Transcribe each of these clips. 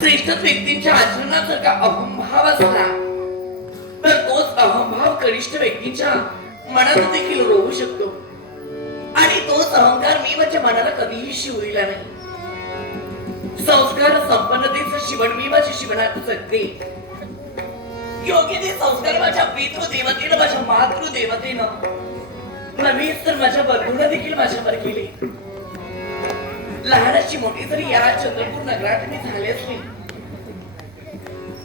श्रेष्ठ व्यक्तींच्या आचरणात जर का अहंभाव असला तर तोच अहंभाव कनिष्ठ व्यक्तीच्या मनात देखील रोवू शकतो आणि तोच अहंकार मी माझ्या मनाला कधीही शिवलेला नाही. संस्कार संपन्नतेचं शिवण मी माझ्या शिवणात जगते. योग्य ते संस्कार माझ्या पितृदेवतेनं माझ्या मातृदेवतेनं नव्हेच तर माझ्या बंधूनं देखील माझ्यावर केले. लहानाची मोठी जरी या चंद्रपूर नगरात मी झाले असले,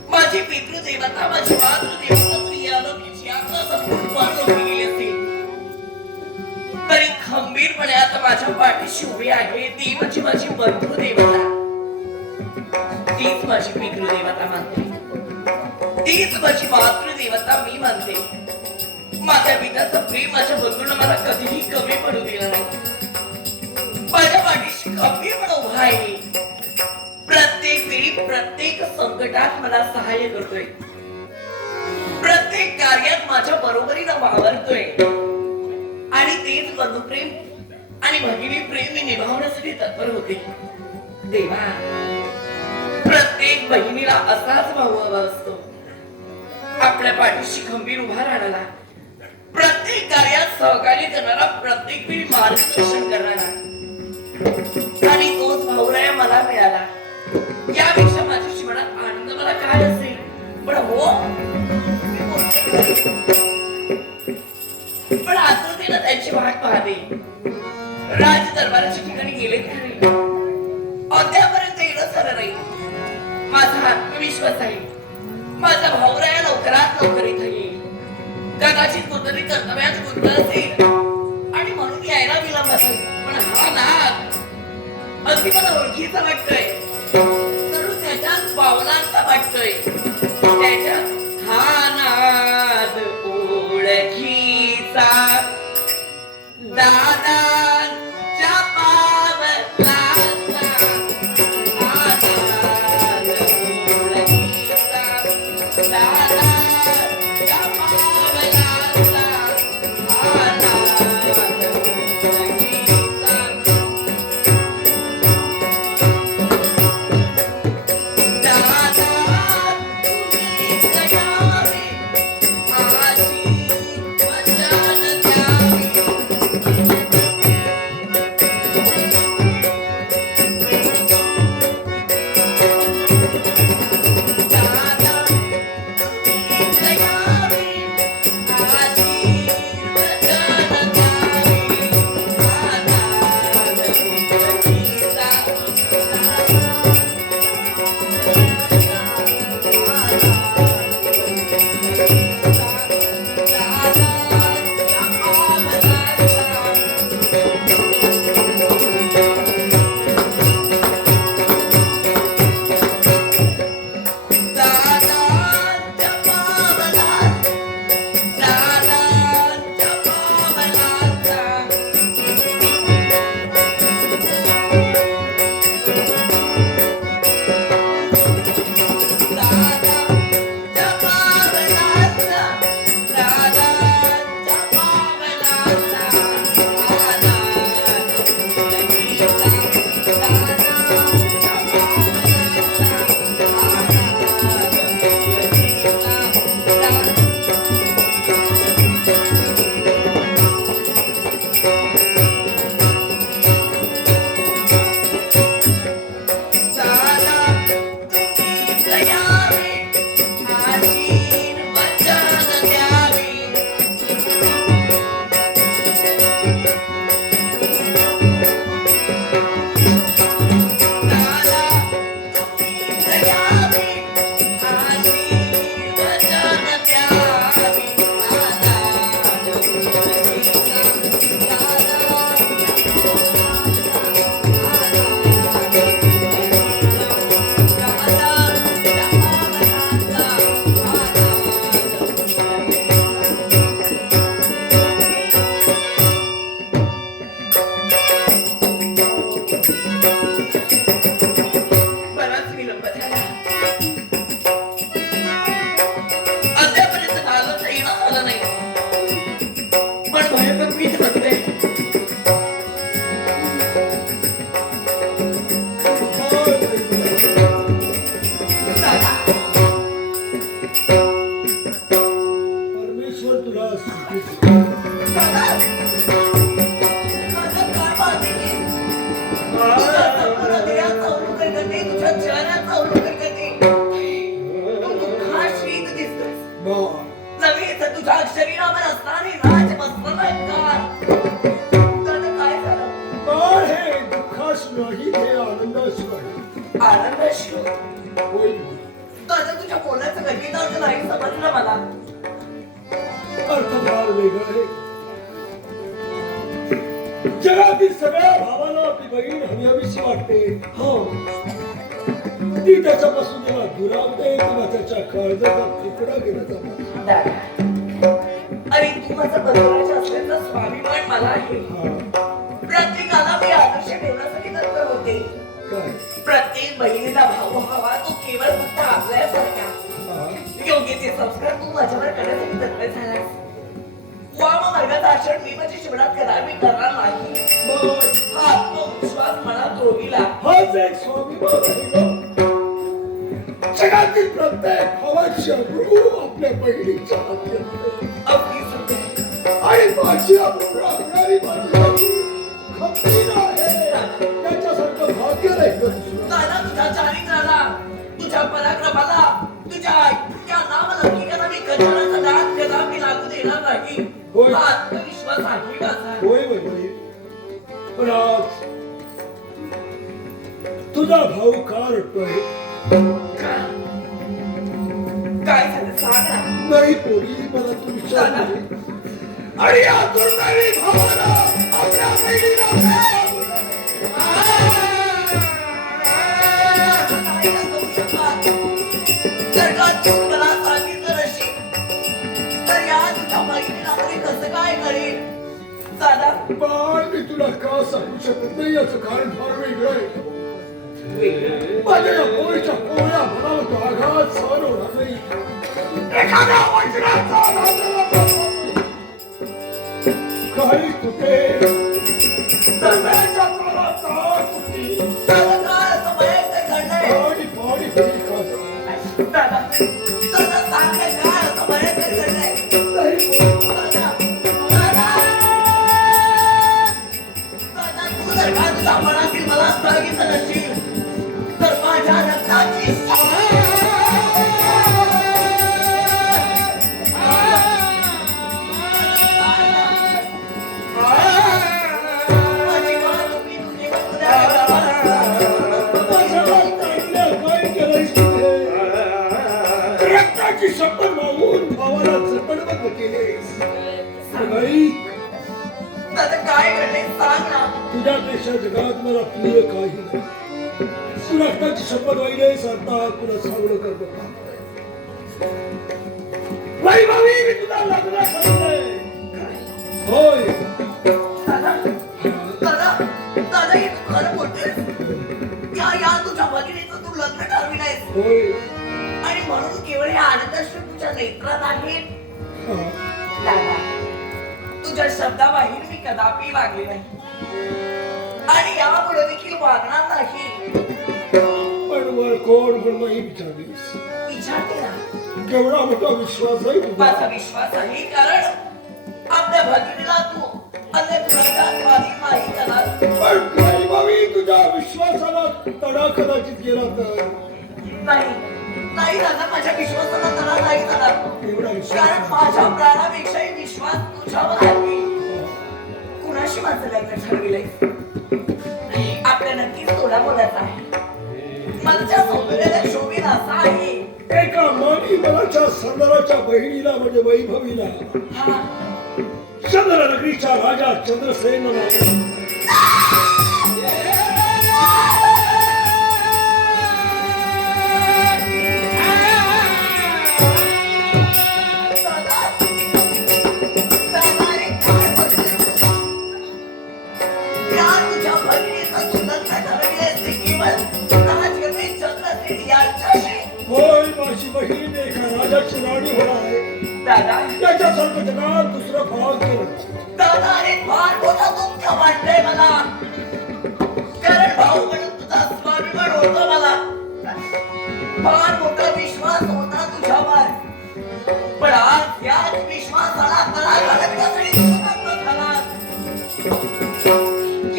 माझी पितृदेवता माझी मातृदेवता जरी या लोकीची यात्रा संपूर्ण वाढवली गेली असतील तरी खंबीरपणे आता माझ्या पाठीशी उभी आहे ती म्हणजे माझी बंधुदेवता. तीच माझी पितृदेवता मानते, तीच माझी मातृदेवता मी मानते. माझ्या पित्याचं प्रेम माझ्या बंधूनं मला कधीही कमी पडू दिलं नाही. माझ्या पाठीशी खंबीरपणे उभा आहे. प्रत्येक वेळी प्रत्येक संकटात मला सहाय्य करतोय. प्रत्येक कार्यात माझ्या बरोबरीनं वावरतोय आणि तेच बंधुप्रेम आणि भगिनी प्रेम मी निभावण्यासाठी तत्पर होते. देवा, प्रत्येक बहिणीला असाच भाऊ हवा असतो, आपल्या पाठीशी खंबीर उभा राहणारा, प्रत्येक कार्यात सहकार्य करणारा, प्रत्येक वेळी मार्गदर्शन करणारा. आणि तोच भाऊराया मला मिळाला. यापेक्षा माझ्या जीवनात आनंद मला काय असेल. पण हो, पण आतुरतेनं त्यांची वाट पाहते. राज दरबाराच्या ठिकाणी गेले नाही, अद्यापर्यंत येणं झालं नाही. माझा आत्मविश्वास आहे माझा भाऊराया लवकरात लवकर इथे येईल. कदाचित कुठतरी कर्तव्यात गुंतला असेल आणि म्हणून यायला विलंब असेल. पण हा नाद अगदी मला ओळखीचा वाटतोय, तर त्याच्यात पावलांचा वाटतोय. त्याच्यात हा नाद ओळखीचा दादाच्या पावलांचा, हा नाद ओळखीचा दादाच्या पावलांचा, हा नाद ओळखीचा. अवलोकन करते. तू दुःखाश्रित दिसतोस. नव्हे तर तुझ्या शरीरावर असणारे राज मस्तलंकार. तर काय झालं? बाळ हे दुःखाश्रू हे आनंदाश्रू आहे. आनंदाश्रू होय. दादा तुझ्या बोलण्याचं गणित अर्थ नाही समजलं मला. अर्थ फार वेगळा आहे. जगातील सगळ्या भावाला आपली बहीण हवीहवीशी वाटते. हो, ती त्याच्यापासून जेव्हा दुरावते तेव्हा त्याच्या काळजाचा तुकडा गेला जातो. दादा, अरे तू माझा बदलायचा असल्याचा स्वाभिमान मला आहे. प्रत्येकाला मी आदर्श ठेवण्यासाठी तत्पर होते. काय प्रत्येक बहिणीला भाऊ हवा तो केवळ फक्त आपल्यासारख्या योग्यते संस्कार तू माझ्यावर करण्यासाठी तत्पर झालास. वाममार्गाचा आचरण मी माझ्या जीवनात कदापि करणार नाही. हा आत्मविश्वास मनात रोविला. हाच एक स्वाभिमान आहे गं. जगातील प्रत्येक भावाची अब्रू आपल्या बहिणीच्या हाती असते. अगदी सत्य. आणि माझी अब्रू राखणारी माझी खंबीर आहे. त्याच्यासारखं भाग्य नाही कधी. दादा तुझ्या चारित्र्याला, तुझ्या पराक्रमाला, तुझ्या नामलौकिकाला मी कशाचा दाग कदापि लागू देणार नाही. होय. हा आत्मविश्वास आहे माझा. होय होय. पण आज तुझा भाऊ का रडतोय? काय झालं सांग ना. नाही पोरी, मला तू विचारले. आणि या दुर्दैवी भावाला आपल्या बहिणीला जर का तू मला सांगितलं नशील तर या तुझ्या बहिणीला तरी कसं काय करेल? दादा बाळ, मी तुला का सांगू शकत नाही याचं कारण फार वेगळं आहे. माझ्या या पोळीच्या पोळ्या मनाला तो आघात सहन होणार नाही. एखाद्या वज्राचा काही तुटे दरम्यानच्या तालाचा तुटी दादा काय असं भयंकर घडलंय? पाणी पाणी पिली खात. दादा दादा सांगते काय असं भयंकर घडलंय? नाही दादा दादा दादा तू जर का तुझ्या मनातील मला सांगितलं नशील तर माझ्या रक्ताची माझी मान तुम्ही तुझी रक्ताची शपथ मागून भावाला जपणबद्ध केले. दादा काय घडलंय सांग ना. तुझ्यापेक्षा जगात मला प्रिय काही नाही. तू रक्ताची शपथ वाहिले सांगता तुला सावड करतो. नाही भावी, मी तुला लग्न करतोय. होय. दादा दादा दादा हे तू खरं बोलतोयस? या तुझ्या भगिनीचं तू लग्न ठरविलंयस होय. आणि म्हणून केवळ हे आनंदाश्रू तुझ्या नेत्रात आहेत. हा. दादा तुझ्या शब्दाबाहेर मी कदापि वागले नाही आणि यापुढे देखील वागणार नाही. पण वर कोण म्हणून नाही विचारलीस. विचारते ना. केवढा मोठा विश्वास आहे तुझा. माझा विश्वास आहे कारण आपल्या भगिनीला तू अन्य कुणाच्या स्वाधीन नाही करणार. पण नाही भावी, तुझ्या विश्वासाला तडा कदाचित गेला तर. नाही नाही दादा माझ्या विश्वासाला तडा नाही जाणार. एवढा विश्वास कारण माझ्या प्राणापेक्षाही विश्वास तुझ्यावर आहे. कुणाशी माझं लग्न ठरविलंय? आपल्या नक्कीच तोडा बोलायचा आहे. माझ्या सौंदर्याला शोभेल असा आहे. एका मानी मनाच्या सरदाराच्या बहिणीला म्हणजे वैभवीला हा चंद्रनगरीच्या राजा चंद्रसेन होय. माझी बहीण एका राजाची राणी होणार आहे. दादा त्याच्यासारखं जगात दुसरं भाव केलं. दादा अरे फार मोठा दुःख वाटतंय मला. कारण भाऊ म्हणून तुझा स्वाभिमान होता मला. फार मोठा विश्वास होता तुझ्यावर. पण आज याच विश्वासाला तडा घालत कसरी दुःखात झालास.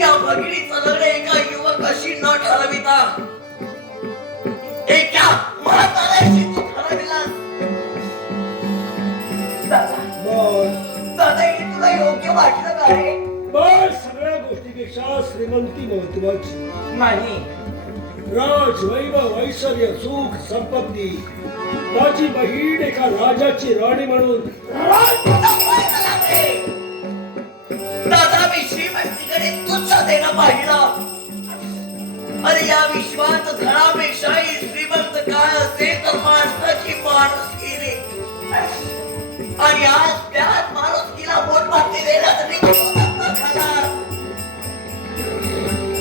या भगिनीचं लग्न एका युवकाशी न ठरविता वाटलं काय बस सगळ्या गोष्टीपेक्षा श्रीमंती महत्वाची नाही राज वैभव ऐश्वर्य सुख संपत्ती माझी बहीण एका राजाची राणी म्हणून दादा मी श्रीमंतीकडे तुच्छ देणं पाहिलं अरे या विश्वात धनापेक्षाही श्रीमंत काय असेल तर माणसाची माणूस केली आणि आज त्याच माणुसकीला पोटपाठी देण्यासाठी खाणार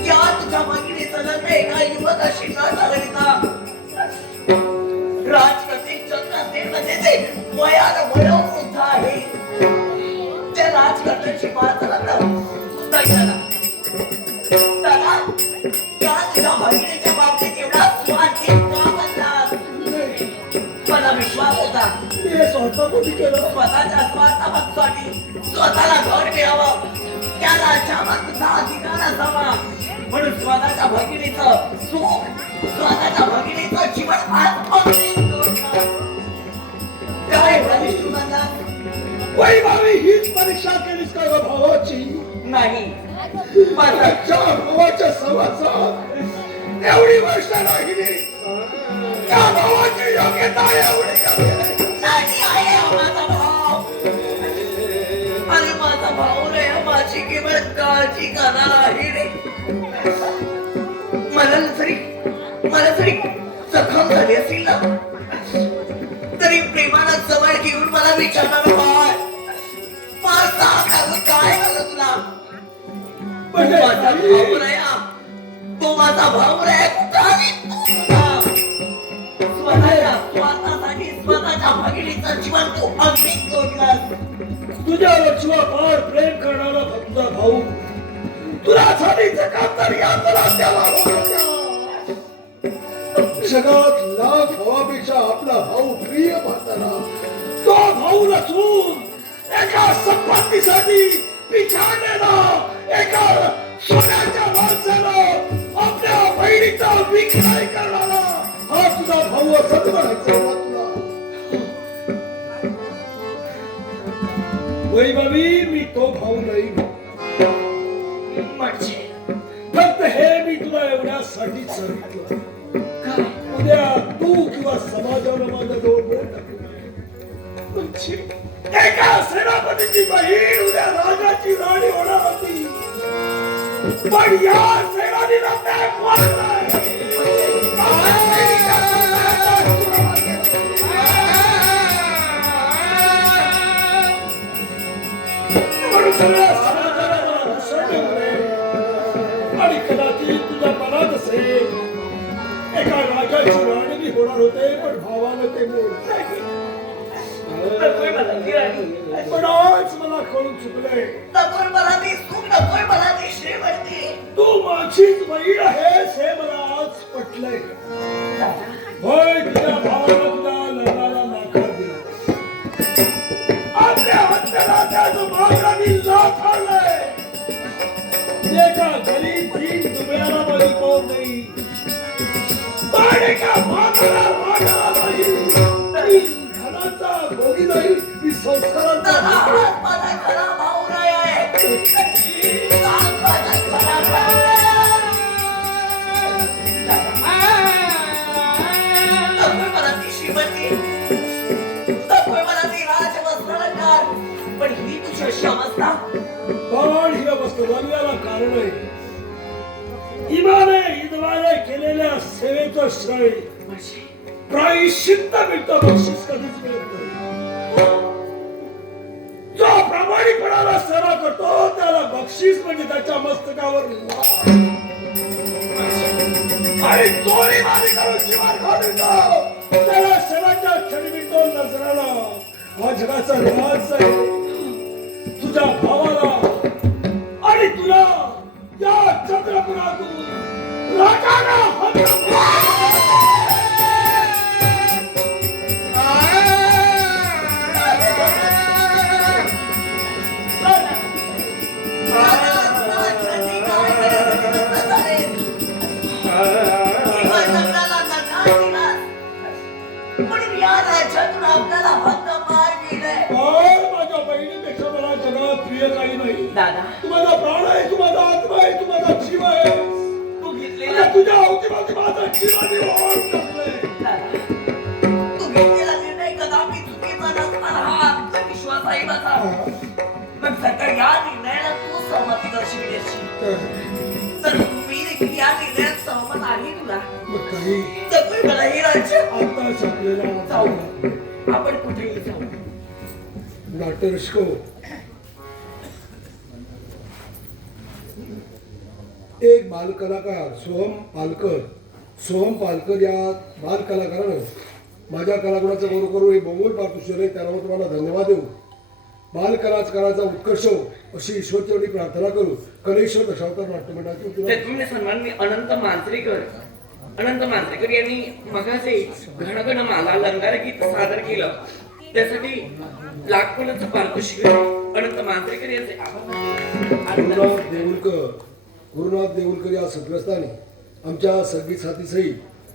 या तुझ्या भगिनीचं लग्न एका युवकाशी न झालं का राजकथित चंद्रसेनमध्ये जे वयानं वयोवृद्ध आहे त्या राजकन्याची माझं लग्न नाही झालं दादा या तुझ्या भगिनीच्या बाबतीत एवढा स्वार्थी का बनलास मला विश्वास होता हे स्वतः कोणी केलं स्वतःच्या स्वार्थासाठी स्वतःला घर मिळावं त्या राज्यावर तुझा अधिकार असावा म्हणून स्वतःच्या भगिनीचं सुख स्वतःच्या भगिनीचं जीवन काय बलिष्ठ म्हणतात वैभावी हीच परीक्षा केलीस का ग भावाची नाही माझ्या भावाच्या सहवासात एवढी वर्ष राहिली त्या भावाची योग्यता एवढी कमी नाही आहे माझा भाव आणि माझा भाऊ रे माझी केवळ काळजी करणार आहे रे मला जरी जखम झाली असेल ना तरी प्रेमानं जवळ घेऊन मला विचारणार काय झालं तुला माझा भाऊ रे तो माझा भाऊ रे स्वतःसाठी स्वतःच्या भगिनीचं जीवन तू अगदी तोडलास तुझ्यावर फार प्रेम करणारा तुझा भाऊ तुला साठी जगात यात्रा जगात लाख भावापेक्षा आपला भाऊ प्रिय म्हातारा तो भाऊ नसून एका संपत्तीसाठी पिछाडलेला एका सोन्याच्या माणसाला आपल्या बहिणीचा विक्रय करणारा हा तुझा भाऊ असत म्हणायचा वैभवी मी तो भाऊ नाही म्हणजे फक्त हे मी तुला एवढ्यासाठी सांगितलं उद्या तू किंवा समाजाला माझा डोळ बोल म्हणजे एका सेनापतीची बहीण उद्या राजाची राणी होणार होती पण या सेनानीला त्या मारलाय आणि कदाचित तुझ्या मनात असेल एका राजाची राणी होणार होते पण भावाला ते पण आज मला कळून चुकलंय तू माझीच बहीण आहेस हे मला आज पटलंय होय तुझ्या भावाला तुझ्या लग्नाला नकार दिला आपल्या हत्याला त्याचं मागणं मी लाथारलंय एका गरीब तीन दुबळ्याला माझी पाहून नाही पण एका मागाला नाही तरी धनाचा भोगी नाही मी संस्कारांचा माझा खरा भाऊ नाही आहे पण ही तुझी अशी अवस्था पण ही अवस्था झाल्याला कारण आहे इमाने इदवाने केलेल्या सेवेचं श्रेय प्रायश्चित्त मिळतं बक्षीस कधीच मिळत नाही जो प्रामाणिकपणाला सेवा करतो त्याला बक्षीस म्हणजे त्याच्या मस्तकावर आणि चोरी मारी करून जीवन घालतो त्याला सेवाच्या क्षणी मिळतो नजराला हा जगाचा रिवाज आहे तुझ्या भावाला आणि तुला या चंद्रपुरातून राजाला माझ्या बहिणीपेक्षा मला जगात प्रिय काही नाही दादा तू माझा प्राण आहे, तू माझा आत्मा आहे, तू माझा जीव आहे. तू घेतलेला आणि तुझ्या अवतीभोवती माझा जीवाने ओढ टाकलंय. दादा तू घेतलेला निर्णय कदापि चुकीचा नसताना हा आत्मविश्वास आहे माझा. मग सरकार या निर्णयाला तू सहमती दर्शवली असशील तर मी देखील या निर्णयात सहमत आहे तुला. मग काही तर मला हे राज्य आताच आपल्याला जाऊ आपण कुठेही जाऊ. नाटर्स्को एक बालकलाकार सोहम पालकर या बालकलाकारानं माझ्या कलागुणाचं बरोबर करून हे बहुमोल पारितोषिक आहे. त्याला तुम्हाला धन्यवाद देऊ. बालकलाकाराचा उत्कर्ष हो अशी ईश्वरचरणी प्रार्थना करू. कलेश्वर दशावतार नाट्यमंडळाची तुम्ही सन्मान मी अनंत मांजरेकर यांनी मगाचे घनघन माला अलंकार गीत सादर केलं त्यासाठी लाखोचं पारितोषिक अनंत मांजरेकर यांचे आभार. गुरुनाथ देऊळकर या सद्ग्रस्तांनी आमच्या संगीत साथीसहित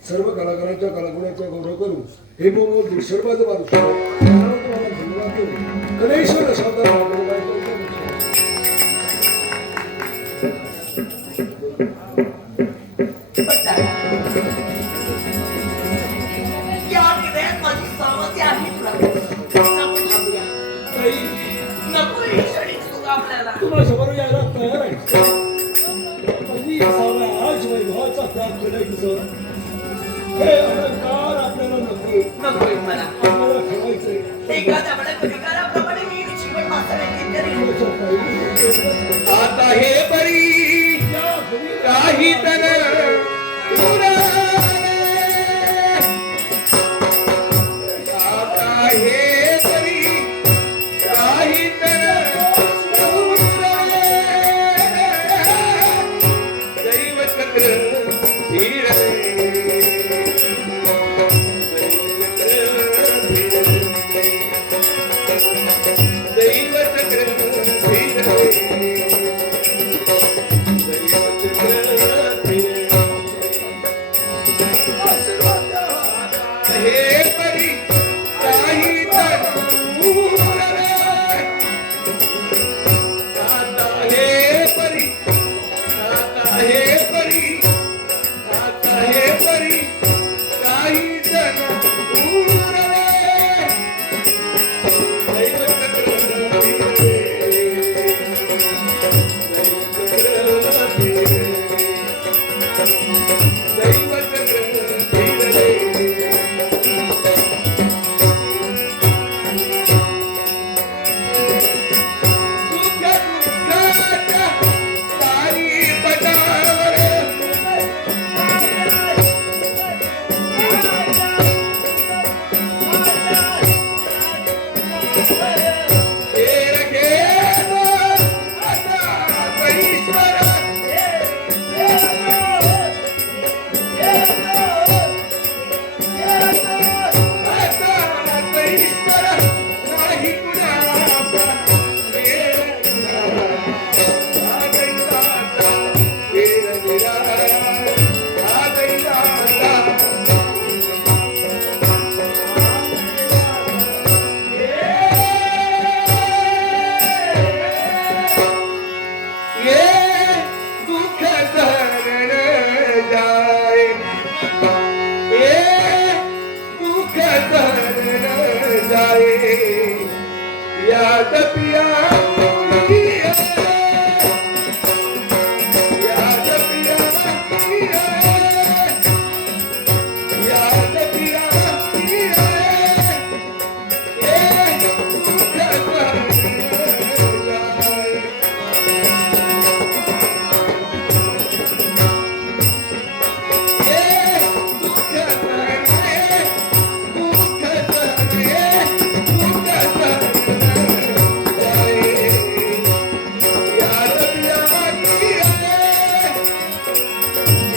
सर्व कलाकारांच्या कलागुणाचा गौरव करू. हे मोह दीडशेबाचं पारितोषिक तुम्हाला धन्यवाद देऊ. कलेश्वर दशावतार या निर्णयात माझी सहमती आहे तुला. आपण थांबूया. नको ही क्षणिक सुख आपल्याला. तुला समोर यायला तयार आहे. मी असावा आज वैभवाचा त्याग केलाय तुझं. हे अहंकार आपल्याला नकोय मला. आपल्याला ठेवायचंय. एखाद्या अधिकाराप्रमाणे मी जीवन माणसाने करेन. आता हे बरी काही तर आता हे बरी काही तर दैव चक्र दैव याद पिया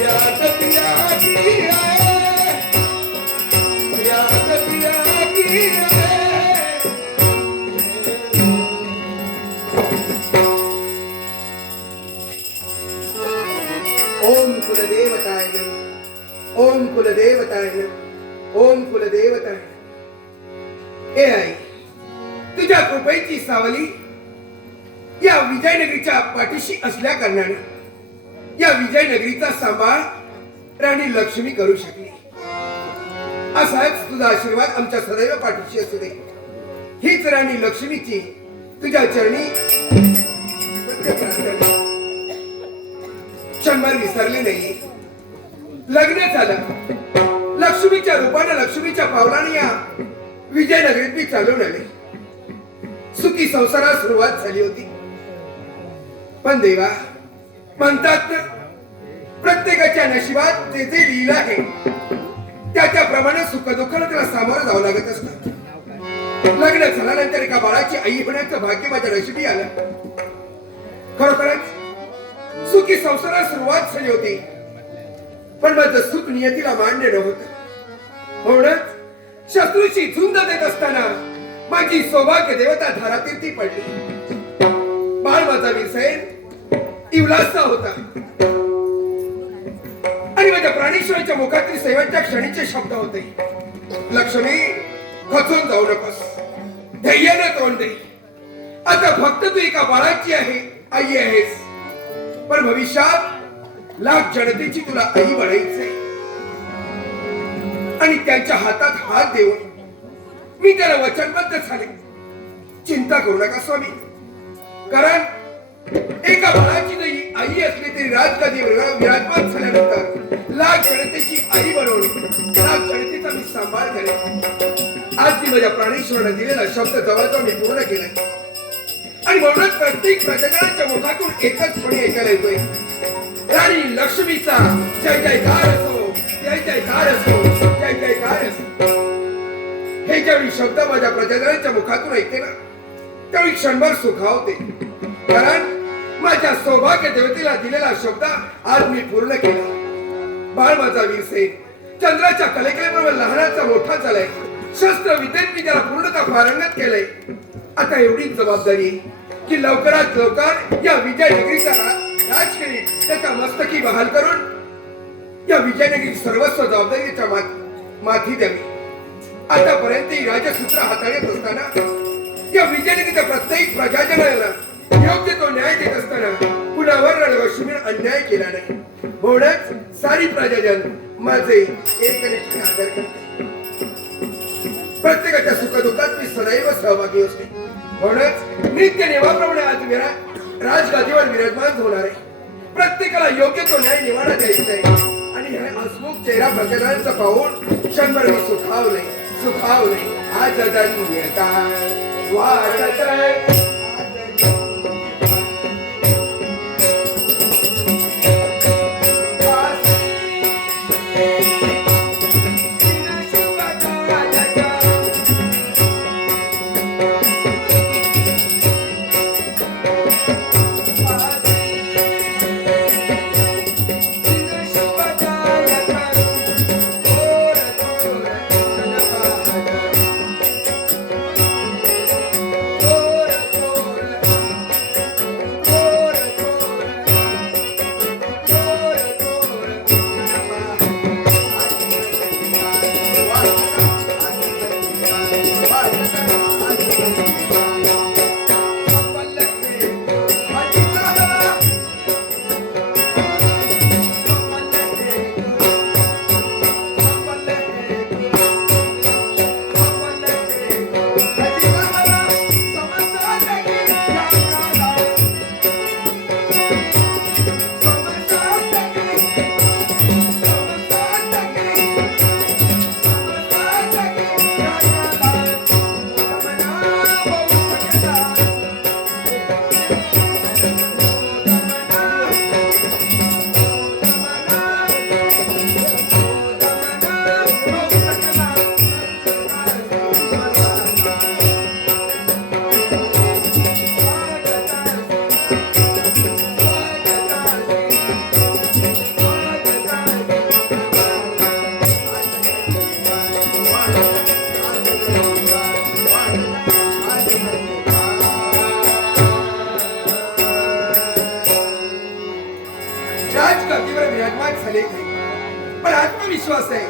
याद पिया याद पिया ओम कुलदेवताय नमः ओम कुलदेवताय नमः ओम कुलदेवताय नमः। हे आई तुझ्या कृपेची सावली या विजयनगरीच्या पाठीशी असल्या कारणाने या विजयनगरीचा सांभाळ राणी लक्ष्मी करू शकली. असाच तुझा आशीर्वाद आमच्या सदैव पाठीशी असू दे. हीच राणी लक्ष्मीची तुझ्या चरणी क्षणभर विसरले नाही. लग्न झालं. लक्ष्मीच्या रूपाने लक्ष्मीच्या पावलाने या विजयनगरीत मी चालून आले. सुखी संसारास सुरुवात झाली होती. पण देवा, म्हणतात प्रत्येकाच्या नशिबात जे जे लिहिलं आहे त्याप्रमाणे सुख दुःखाला त्याला सामोरं जावं लागत असतं. लग्न झाल्यानंतर एका बाळाची आई होण्याचं भाग्य माझ्या नशिबी आलं. खरोखरच सुखी संसारास सुरुवात झाली होती. पण माझं सुख नियतीला मान्य नव्हतं. म्हणूनच शत्रूची झुंज देत असताना माझी सौभाग्य देवता धारातीर्थी पडली. बाळ माझा वीरसेन इवलासा होता आणि माझ्या प्राणेश्वराच्या मुखातील शेवटच्या क्षणीचे शब्द होते, लक्ष्मी खचून जाऊ नकोस, धैर्यानं तोंड दे. आता फक्त तू एका बाळाची आहे आई आहेस, पण भविष्यात लाख जनतेची तुला आई बनायचंय. आणि त्यांच्या हातात हात देऊन मी त्याला वचनबद्ध झाले. चिंता करू नका स्वामी, कारण एका बाळाची जरी आई असली तरी राजगादीवर विराजमान झाल्यानंतर लाख जनतेची आई बनवून लाख जनतेचा मी सांभाळ करेन. आज मी माझ्या प्राणेश्वराला दिलेला शब्द जवळजवळ मी पूर्ण केलाय. आणि म्हणूनच प्रत्येक प्रजनाच्या मुखातून एकच म्हणी ऐकायला येतोय, राणी लक्ष्मीचा जय जयकार असो, जय जयकार असो, जय जयकार असो. हे ज्यावेळी शब्द माझ्या प्रजनाच्या मुखातून ऐकते ना, त्यावेळी क्षणभर सुखावते. कारण माझ्या सौभाग्य देवतेला दिलेला शब्द आज मी पूर्ण केला. बाळ माझा वीरसेन चंद्राच्या कलेकलेबरोबर लहानाचा मोठा झालाय. शस्त्र विद्येत मी त्याला पूर्णतः पारंगत केलंय. आता एवढीच जबाबदारी की लवकरात लवकर या विजयनगरीचा राजगिरी त्याच्या मस्तकी बहाल करून या विजयनगरी सर्वस्व जबाबदारीच्या माथी द्यावी. आतापर्यंत ही राजसूत्र हाताळत असताना या विजयनगरीच्या प्रत्येक प्रजाजनाला योग्य तो न्याय देत असताना कुणावर रणलक्ष्मीने अन्याय केला नाही. म्हणूनच सारी प्रजाजन माझे एकनिष्ठ आदर करते. प्रत्येकाच्या सुखदुःखात मी सदैव सहभागी असते. म्हणूनच नित्य नियमाप्रमाणे आज राजगादीवर विराजमान होणार आहे. प्रत्येकाला योग्य तो न्याय निवाडा द्यायचा आहे. आणि हे हसमुख चेहरा प्रजनांचा पाहून क्षणभर मी सुखावले. आज धन्यता वाटत पण आत्मविश्वास आहे.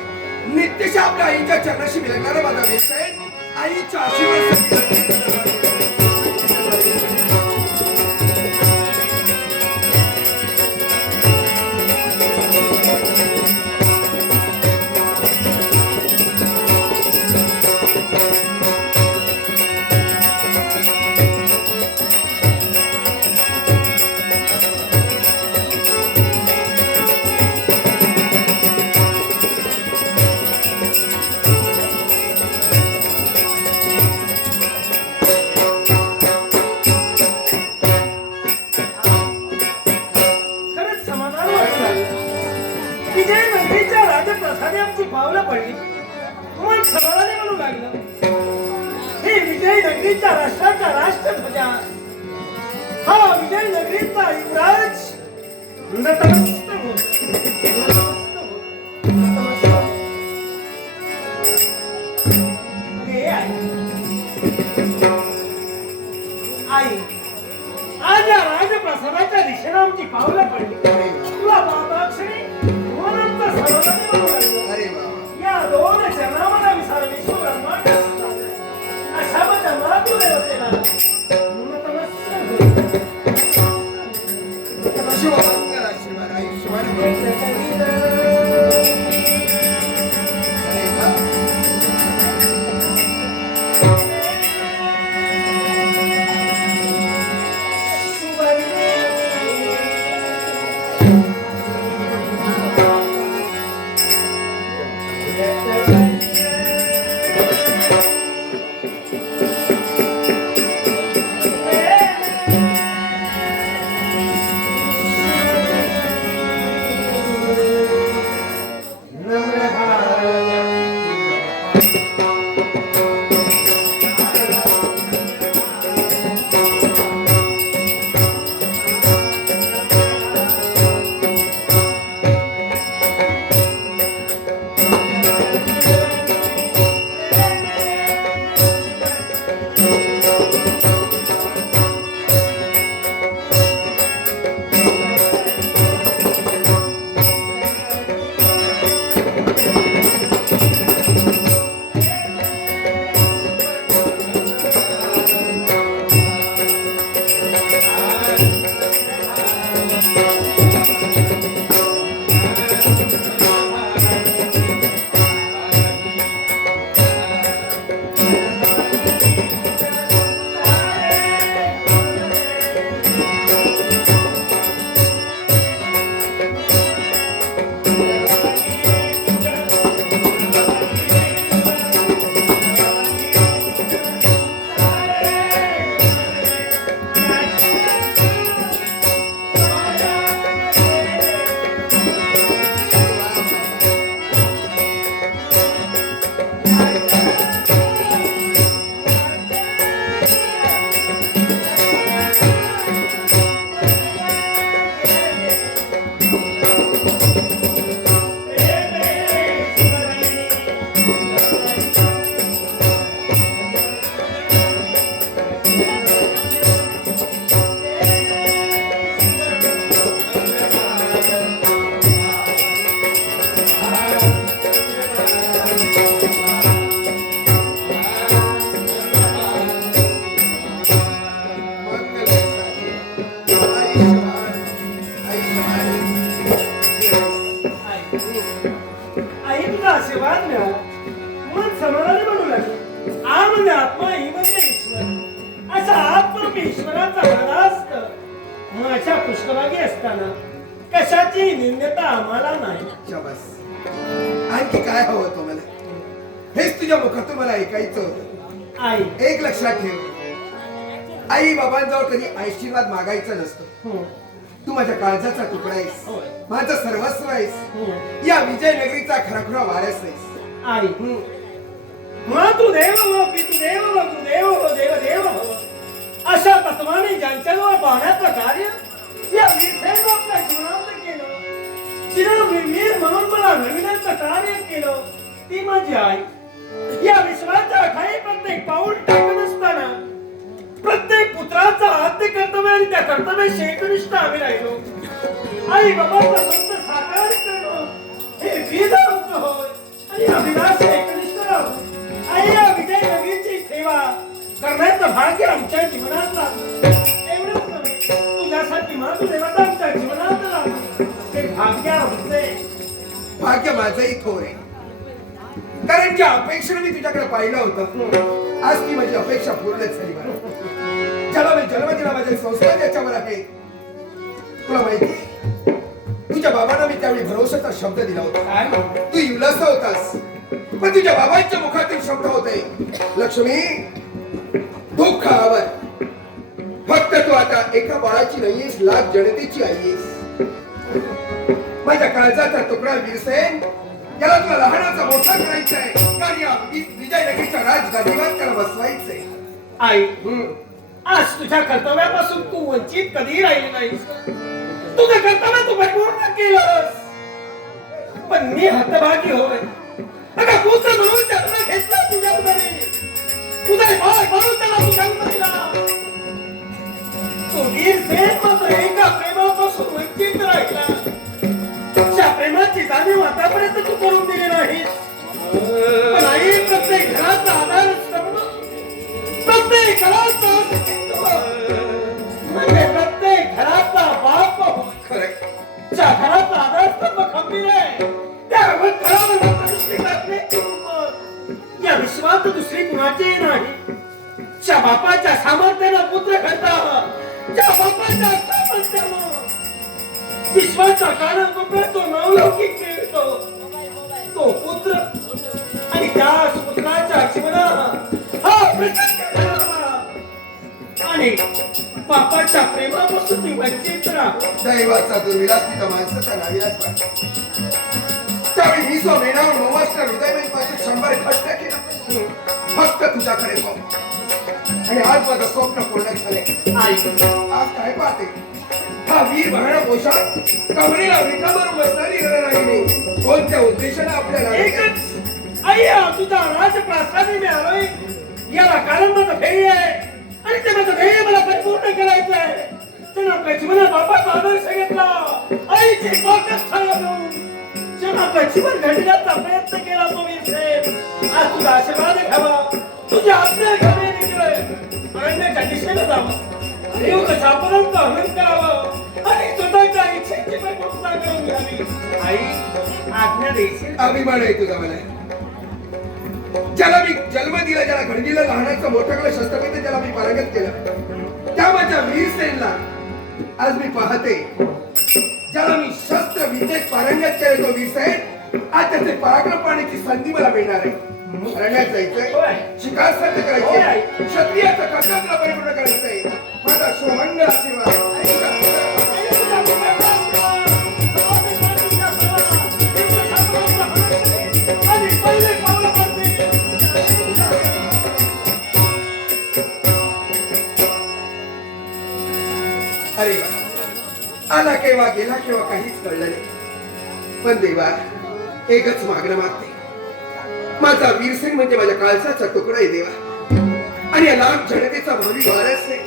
नित्यशा आपल्या आईच्या चरणाशी मिळणारा माझा वीरसेन आईच्या आशीर्वाद लागलं. हे विजयनगरीच्या राष्ट्राचा राष्ट्रध्वजा, हा विजयनगरीचा युवराज नतमस्तक होतो. हे आई, आई, आज या राजप्रसादाच्या दिशेनं आमची पावलं पडली. तुला बाबाक्षणी म्हणूनच सर्वांनी म्हणू लागलं. अरे बाबा, या दोन जनावरांना विसार विश्व ब्रह्मांड अशा माझ्या मातृदेवतेला नतमस्तक होतो. शिवमंगल आशीर्वाद आयुष्यमान भव. अरे वा. आई तुझा आशीर्वाद मिळाला मन समाधानी म्हणू लागलं. आ म्हणजे आत्मा, ही म्हणजे ईश्वर. असा आत्मरूपी ईश्वराचा हृदयस्थ माझ्या पुष्कभागी असताना कशाची निंदता आम्हाला नाही. शाबास. आणखी काय हवं होतं मला? हेच तुझ्या मुखातून मला ऐकायचं होतं. आई, एक लक्षात ठेव, आई बाबांजवळ कधी आशीर्वाद मागायचा नसतो. तू माझ्या काळजाचा तुकडा आहेस, होय. माझं सर्वस्व आहेस, या विजयनगरीचा खराखुरा वारस आहेस. आई, मातृ देव हो, पितृ देव हो, गुरुदेव हो, देव देव हो, अशा तत्वाने ज्यांच्याजवळ पाहण्याचं कार्य या वीरसेन आपल्या जीवनात केलं, चिरवीर म्हणून मला घडविण्याचं कार्य केलं, ती माझी आई. या विश्वाच्या ठाई प्रत्येक पाऊल टाकत असताना प्रत्येक पुत्राचा आद्य कर्तव्य आणि त्या कर्तव्याशी एकनिष्ठ आम्ही राहिलो. आई बाबांचा स्वप्न साकार करणं हे वेद आमचं होय आणि अभिलाष एकनिष्ठ राहू. आई, या विजयनगरीची सेवा करण्याचं भाग्य आमच्या जीवनात लागलं. एवढंच नव्हे, तुझ्यासाठी मातृदेवता आमच्या जीवनात लागलं, ते भाग्य आमचे. भाग्य माझंही थोर आहे, कारण ज्या अपेक्षेने मी तुझ्याकडे पाहिलं होतं, आज ती माझी अपेक्षा पूर्णच झाली. मला ज्याला मी जन्म दिला, माझे संस्कार त्याच्यावर आहे. तुला माहिती, तुझ्या बाबांना मी त्यावेळी भरोशाचा शब्द दिला होता. तू युलासा होतास, पण तुझ्या बाबांच्या मुखातील शब्द होते, लक्ष्मी दुःख आवर. फक्त तू आता एका बाळाची नाहीयेस, लाख जनतेची आई आहेस. माझ्या काळजाचा तुकडा वीरसेन, याला तुला लहानाचा मोठा करायचा आहे. कारण या विजयनगरीच्या राजगादीवर त्याला बसवायचंय. आई हम्म. आज तुझ्या कर्तव्यापासून तू वंचित कधी राहिली नाहीस. तुझं कर्तव्य तू पूर्ण केलंस. पण मी हतभागी होय. अगं पुत्र म्हणून जन्म घेतला तुझ्या उदरी. तुझा भाग म्हणून त्याला तुझ्या उदरीला. तो वीर सेन मात्र एका प्रेमापासून वंचित राहिला. त्या प्रेमाची जाणीव आतापर्यंत तू करून दिली नाहीस. पण आई प्रत्येक घराचा आधार असतो. प्रत्येक घराचा म्हणजे प्रत्येक घराचा बाप होय. खरंय. ज्या घराचा आधारस्तंभ खंबीर आहे त्या घरावर प्रतिष्ठित नाही. या विश्वात दुसरी कुणाचीही नाही. ज्या बापाच्या सामर्थ्यानं पुत्र घडता, ज्या बापाच्या सामर्थ्यानं विश्वाचा कारण तो नवलौकिक मिळतो तो पुत्र. आणि त्या पुत्राच्या जीवनात हा प्रसंग घडावा. आणि बापाच्या प्रेमापासून ती वंचित राहा. दैवाचा दुर्विलास तिथं माणसाचा नाविलास वाटतो. त्यावेळी मी मेनावर नवस्कर हृदयपासून 100 खट्ट केला. फक्त तुझ्याकडे पाहू. आणि आज माझं स्वप्न पूर्ण झाले. आई आज काय पाहते? हा वीर बहाणा पोशाख कमरेला विठावरून बसणारी रणरागिणी कोणत्या उद्देशाने आपल्याला एकच आई तुझा राजप्रासादी मी आलोय. याला कारण माझं ध्येय आहे. आणि ते माझं ध्येय मला परिपूर्ण करायचं आहे. त्यानं आपल्या जीवनात बापाचा आदर्श घेतला. आईची ताकद सांगून त्यानं आपलं जीवन घडविण्याचा प्रयत्न केला. तो वीर सेन आज तुझा आशीर्वाद घ्यावा. तुझ्या आज्ञा घ्यावी. अरण्याच्या दिशेला जावं. देव शापनांचं हनन करावं. आणि स्वतःच्या इच्छेची परिपूर्तता करून घ्यावी. आई आज्ञा देशील? अभिमान आहे तुझा मला. ज्याला मी जन्म दिला, ज्याला घडगीला लहानाचं मोठं केलं, शस्त्रविद्या ज्याला मी पारंगत केलं, त्या माझ्या वीर सेनला आज मी पाहते. ज्याला मी शस्त्र विद्येत पारंगत केलं तो वीर सेन आज त्याचे पराक्रम पाहण्याची संधी मला मिळणार आहे. अरण्यात जायचंय, शिकार साध्य करायची, क्षत्रियाचं कर्तव्य परिपूर्ण करायचंय. माझा शुभमंगल आशीर्वाद. अरे वा, आला केव्हा गेला केव्हा काहीच कळलं नाही. पण देवा एकच मागणं मागते. माझा वीरसेन म्हणजे माझ्या काळजाचा तुकडा आहे देवा. आणि या लांब जनतेचा भावी वारस आहे.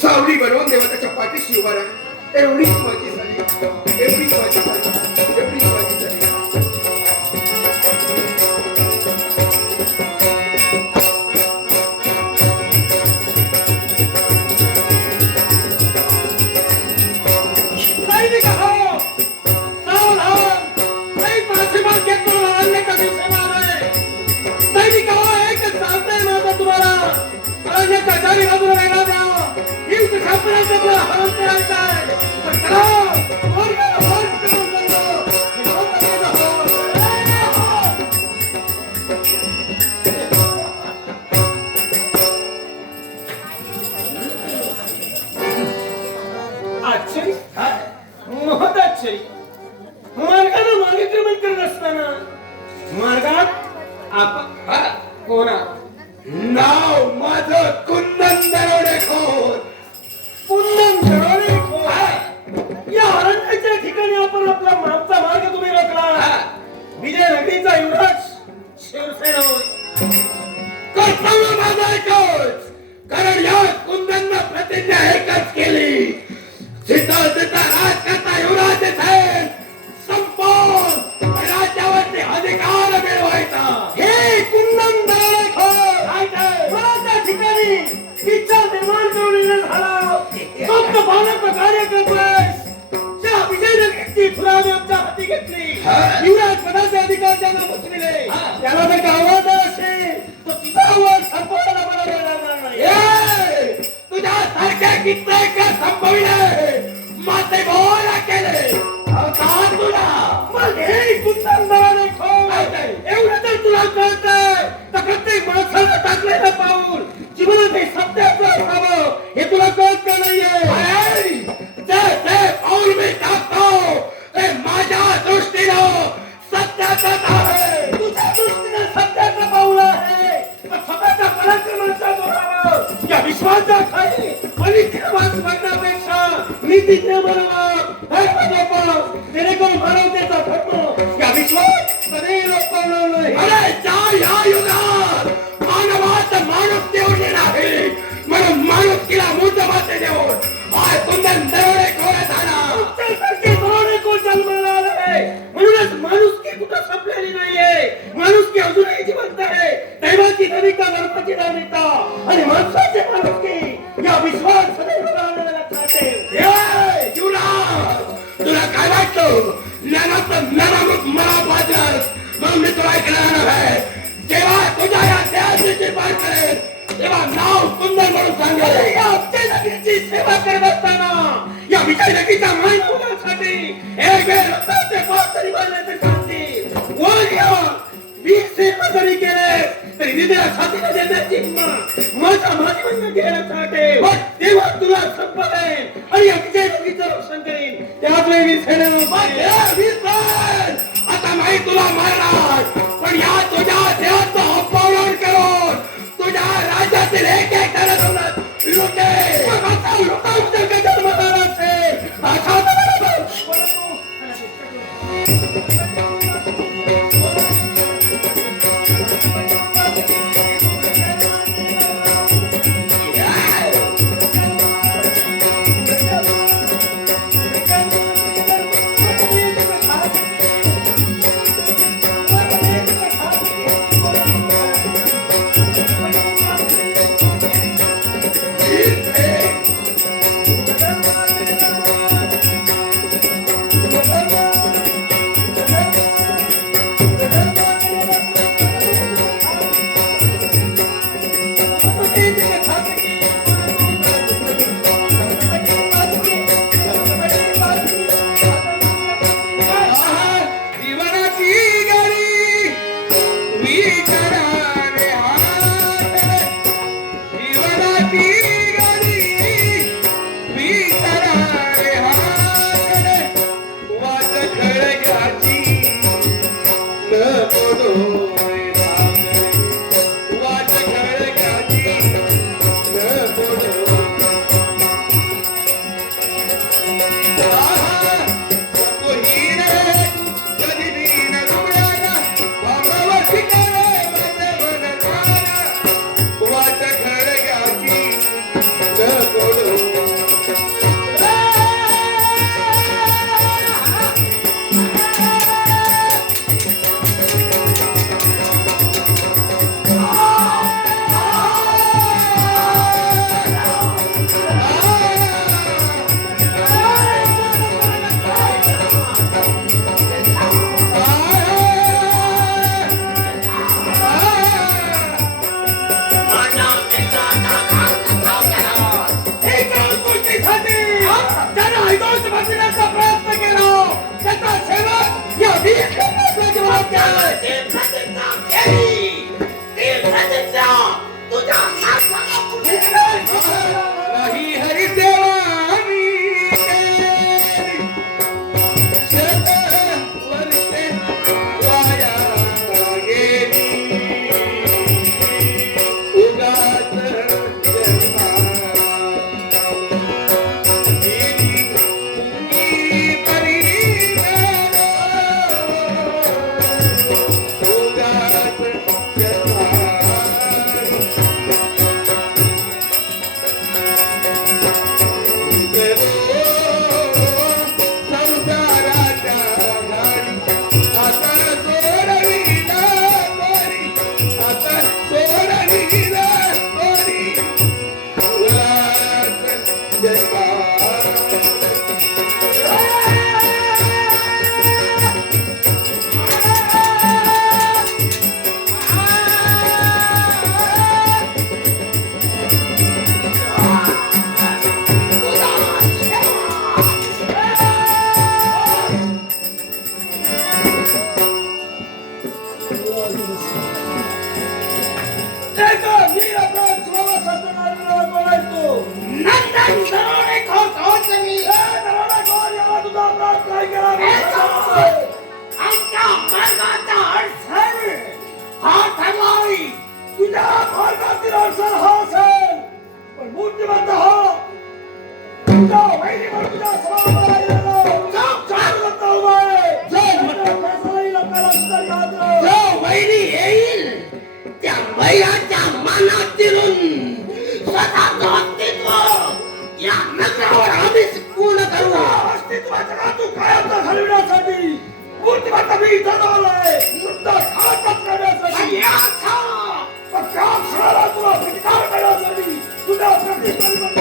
सावली बनवून देवा त्याच्या पाठीशी उभा राहा. एवढीच माझी झाली, एवढीच माझी झाली, एवढीच माझी झाली. मार्गाने मार्गक्रमण करत असताना मार्गात कोणा नाव माझं कुंदन दरोडेखोर. कुंदन दरोडेखोर या अरण्याच्या ठिकाणी आपण आपला मागचा मार्ग तुम्ही रोखला. विजयनगरीचा युवराज शिवसेना कर्तव्य माझा एकच. कारण या कुंदननं प्रतिज्ञा एकच केली, जिथं जिथं राज करता युवराज सेन संपूर्ण राज्यावरती अधिकार मिळवायचा. हे कुंदन दरोडेखोर त्या ठिकाणी इच्छा निर्माण करून झाला. फक्त पालक कार्य करतोय. त्या विजयनगरीची फुलाने आमच्या हाती घेतली. युवराज पदाचे अधिकार त्यांना बसविले. त्याला जर का आवाज असेल तर तुझा आवाज संपवायला मला मिळणार नाही. तुझ्या सारख्या कित्येक संपविले माते बोला केले तुला. मग हे कुंदन दरोडेखोर एवढं तर तुला कळतंय तर प्रत्येक माणसाला टाकलेलं पाऊल जीवनात हे सत्याचं असावं हे तुला कळत का नाहीये? जे पाऊल मी टाकतो ते माझ्या दृष्टीनं सत्याचंच आहे. तुझ्या दृष्टीनं सत्याचं पाऊल खाली आणि खेळात पडण्यापेक्षा नीतीचे बरोबर जेणेकरून मानवतेचा धर्म या विश्वात कधीही लोप पावणार नाही. अरे या युगात मानवाचा माणूस तेवढे नाही म्हणून माणुसकीला मूर्तभाते देऊन हाय सुंदर दरोडेखोर झाला. तुमच्यासारखे दरोडेखोर जन्माला आले म्हणूनच माणुसकी कुठं संपलेली नाहीये. माणुसकी अजूनही जिवंत आहे. दैवाची धनिका धर्माची धार्मिकता आणि माणसाची माणुसकी या विश्वास सदैव राहणाऱ्या लक्षात ठेव. ए, युवराज, तुला काय वाटतं ज्ञानाचं ज्ञानामृत मला पाजलंस म्हणून मी तुला ऐकणार आहे. जेव्हा तुझ्या या देहाची पार करेल तेव्हा नाव सुंदर म्हणून सांगेल. या अब्जेनगरीची सेवा करत असताना या विजयनगरीच्या मायमुलासाठी एक वेळ रक्ताचे पाच तरी बांधण्याचे शांती वर घ्या. 20 सेवा जरी केले तरी निधीला छातीला देण्याची हिंमत माझ्या माध्यमांना घेण्यासाठी तेव्हा तुला संपवेन आणि या विजयनगरीचं रक्षण करीन. त्याच वेळी मी सेनेला आता माहित तुला मारणार पण या तुझ्या देहाचं अपमान करून तुझ्या राज्यातील एक एक दौलत लुटे. नाही हरिसेवा आमच्या मार्गाचा अडसर हा ठरलाय. तुझ्या मार्गातील अडसर हा असेल पण मूर्ती जाऊ वहिनी म्हणून तुझ्या स्वभावाला गेलो. चालू करता उभा आहे. फैसलाही लोकांना सुद्धा याद राहू. जो वैरी येईल त्या वैराच्या मनात शिरून स्वतःचं अस्तित्व या नगरावर आम्हीच पूर्ण करू. अस्तित्वाचं का तू कायमचा घालविण्यासाठी मूर्तिमंत मी इथं आलोय. नुसतं खात पत्करण्यासाठी. पण त्या क्षणाला तुला प्रतिकार करण्यासाठी तुझ्या प्रतिष्ठानिबद्ध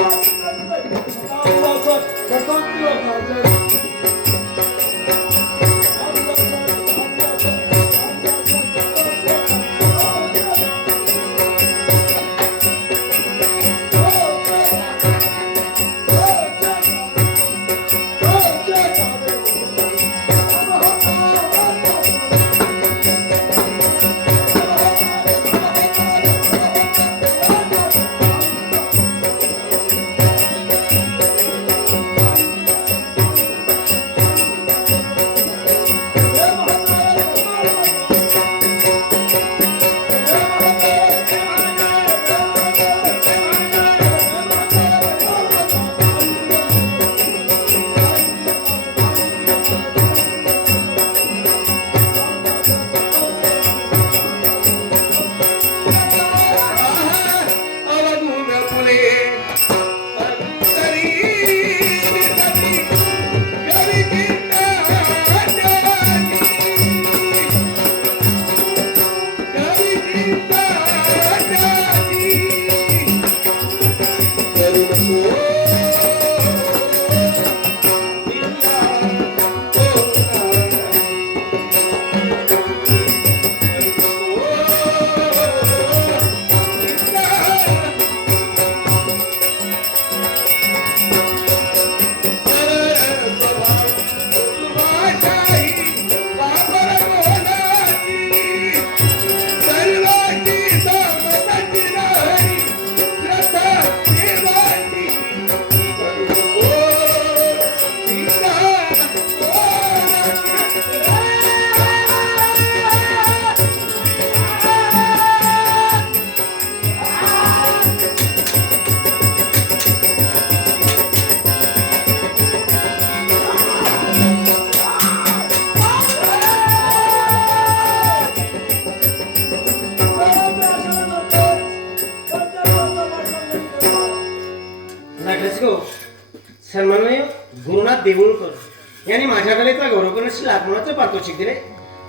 सन्माननीय गुरुनाथ देऊळकर यांनी माझ्या कलेचा गौरव करण्यासाठी आत्मनाचं पारितोषिक दिले.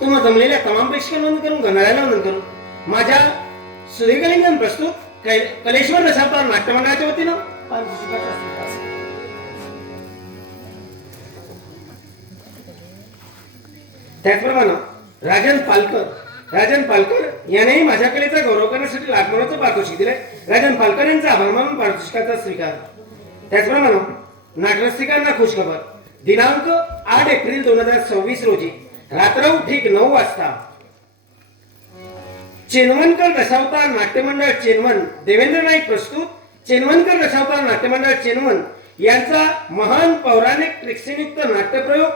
तुम्हा जमलेल्या तमाम प्रेक्षकांना वंदन करून गणरायाला वंदन करून माझ्या सुदीर्घलिंगन प्रस्तुत कलेश्वर दशावतार नाट्य मंडळाच्या वतीनं पारितोषिकाचा स्वीकार. त्याचप्रमाणे राजन पालकर यानेही माझ्या कलेचा गौरव करण्यासाठी आत्मनाचं पारितोषिक दिले. राजन पालकर यांचा आभार मानून पारितोषिकाचा स्वीकार. त्याचप्रमाणे नाटरसिकांना खुशखबर. दिनांक 8 एप्रिल 2026 रोजी रात्र ठीक 9 वाजता चेनवनकर दशावतार नाट्यमंडळ चेनवन देवेंद्र नाईक प्रस्तुत चेनवनकर दशावतार नाट्यमंडळ चेनवन यांचा महान पौराणिक प्रेक्षणयुक्त नाट्यप्रयोग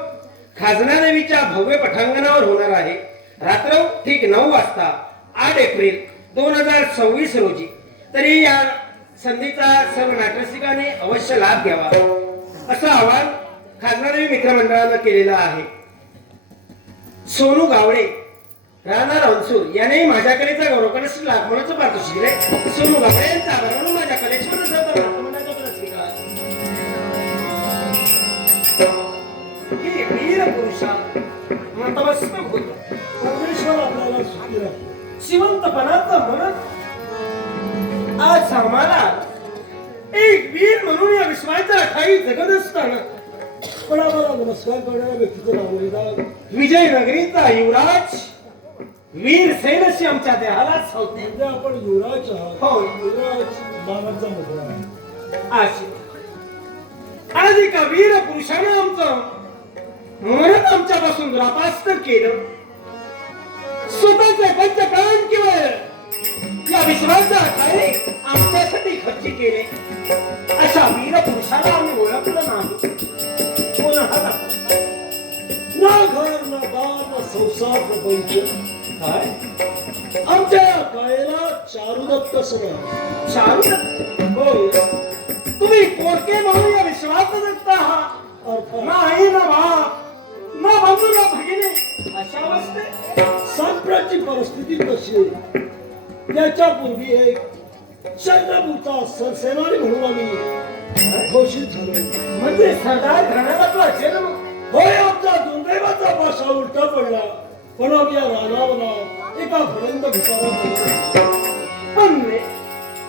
खाजना देवीच्या भव्य पटांगणावर होणार आहे. रात्र ठीक 9 वाजता 8 एप्रिल 2026 रोजी. तरी या संधीचा सर्व नाटरसिकांनी अवश्य लाभ घ्यावा असं आवाहन खाजनादेवी मित्रमंडळानं केलेलं आहे. सोनू गावडे राहणार हंसूर यानेही माझ्या कलेचा गौरव करण्यासाठी लाखमोलाचं पारितोषिक दिले. सोनू गावडे यांचा आभार मानून माझ्या कलेश्वर नाट्यमंडळाचा स्वीकार. हे वीर पुरुषा नतमस्तक होतो. परमेश्वर आपल्याला सुखी राखो. श्रीमंतपणाचं म्हणत आज आम्हाला एक वीर म्हणून या विश्वाचा ठाई जगत असताना पण आम्हाला नमस्कार करणाऱ्या व्यक्तीचं नाव लिहिलं. विजयनगरीचा युवराज वीर सेनशी आमच्या देहाला सावते. म्हणजे आपण युवराज आहात. हो. युवराज मानाचा मुद्रा आहे. आशी आणि एका वीर पुरुषानं आमचं मरण आमच्यापासून दुरापास्त केलं. स्वतःचे पंचप्राण किंवा या विश्वाचा ठाई आमच्यासाठी खर्ची केले. अशा वीर पुरुषाला आम्ही ओळखलं नाही. ना घर ना दार ना संसार ना पैसे. काय आमच्या या काळेला चारुदत्त सगळं. चारुदत्त होय. तुम्ही पोरके म्हणून या विश्वास जगता आहात. अर्थात ना आई ना बाप ना बंधू ना भगिनी अशा अवस्थेत सांप्रची परिस्थिती कशी आहे याच्यापूर्वी एक चंद्रपूरचा सरसेनानी म्हणून आम्ही घोषित झालो. म्हणजे सरदार घराण्याला जन्म होय, आमचा दुर्दैवाचा पाशा उलटा पडला, पण आम्ही या रानावला एका भडंग भिकारात पण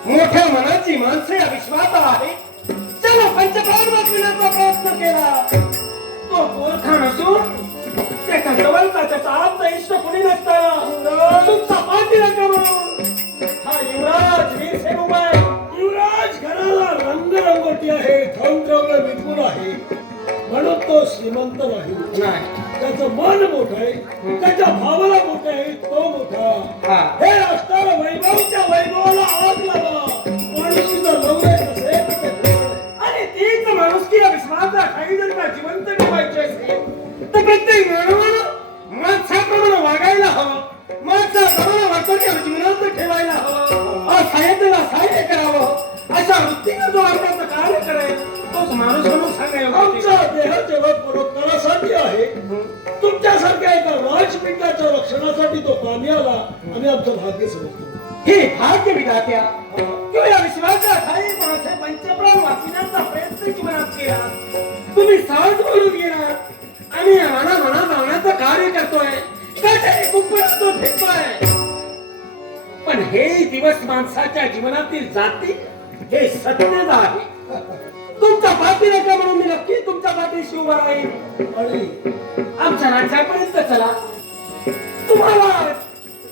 मोठ्या मनाची माणसं या विश्वास आहे. चला पंचप्राण वाचविण्याचा प्रयत्न केला. तो पोरखा नसून त्याच्या जवळचा त्याचा आत्ता इष्ट कोणी नसताना तुमचा पाठीराखा म्हणून हा युवराज वीर सेनुबाई युवराज घराला रंगरंगोटी आहे, धनद्रव्य विपुल आहे, म्हणून तो श्रीमंत नाही. नाही. त्याचं मन मोठं आहे, त्याच्या भावाला मोठं आहे, तो मोठा. हा. हे असणारं वैभव त्या वैभवाला आग लावा. माणुसकीचं लवणे कसे तर ते बोल. आणि तीच माणुसकी या विश्वासा काही जर का जिवंत ठेवायची असेल तर प्रत्येक मानवानं माणसाप्रमाणे वागायला हवं. माणसाप्रमाणे वाटतं जीवनात ठेवायला हवं. असाह्यतेला सहाय्य करावं. अशा वृत्तीनं जो आपल्याचं कार्य करेल तोच माणूस म्हणून सांगायला आमचा देह जेव्हा परोपकारासाठी आहे, तुमच्यासारख्या एका राजपिंडाच्या रक्षणासाठी तो कामी आला, आम्ही आमचं भाग्य समजतो. हे भाग्य विधात्या किंवा या विश्वासात काही माणसे पंचप्राण वाचविण्याचा प्रयत्न जीवनात केला. तुम्ही सहज बोलून गेला आणि मना जाण्याचं कार्य करतोय. काहीतरी कुंपणात तो फिरतोय. पण हे दिवस माणसाच्या जीवनातील जाती हे सत्यच आहे. तुमचा पाठीराखा म्हणून मी नक्की तुमच्या पाठीशी उभा राहील. आणि आमच्या राज्यापर्यंत चला. तुम्हाला